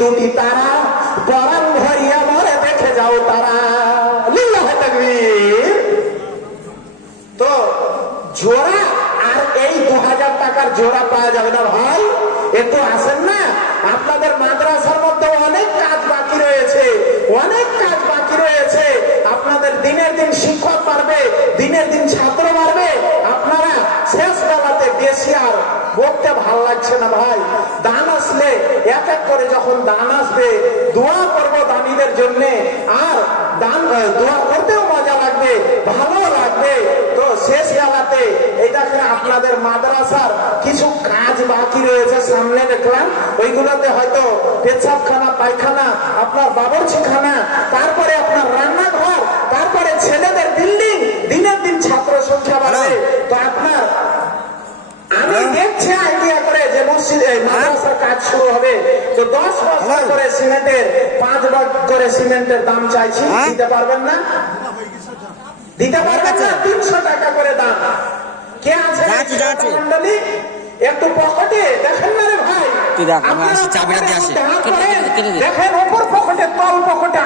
দুটি তারা পরাণ ভরিয়া মরে দেখে যাও তারা। লিল্লাহে তাকবীর। তো জোড়া আর এই 2000 টাকার জোড়া পাওয়া যাবে না ভাই, একটু আসেন না। আপনাদের মাদ্রাসার মধ্যে অনেক কাজ বাকি রয়েছে, অনেক কাজ বাকি রয়েছে। আপনাদের দিনের দিন শিক্ষক বাড়বে, দিনের দিন ছাত্র বাড়বে। আপনারা শেষ বেলাতে বেশি আর বলতে ভালো লাগছে না ভাই। দান আসলে এক এক করে যখন দান আসবে দোয়া করবো দানিদের জন্য, আর দান দোয়া করতেও মজা লাগবে, ভালো লাগবে। তো শেষ বেলাতে এই দেখেন আপনাদের মাদ্রাসার কিছু কাজ বাকি রয়েছে সামনে দেখলাম, ওইগুলোতে হয়তো পেশাবখানা, পায়খানা, আপনার বাবুর্চিখানা, তারপরে আপনার রান্নাঘর, তারপরে ছেলেদের বিল্ডিং, দিনের দিন ছাত্র সংখ্যা বাড়বে। তো আপনার আমি দেখছি আইডিয়া করে যে মসজিদে মাদ্রাসার কাজ শুরু হবে, তো 10 বস্তা করে সিমেন্টের 5 ভাগ করে সিমেন্টের দাম চাইছি। দিতে পারবেন না? দিতে পারবেন না? 300 টাকা করে দাম। কে আছে মন্ডলী? একটু পকেটে দেখেন না রে ভাই, দেখেন ওপর পকেটে, তল পকেটে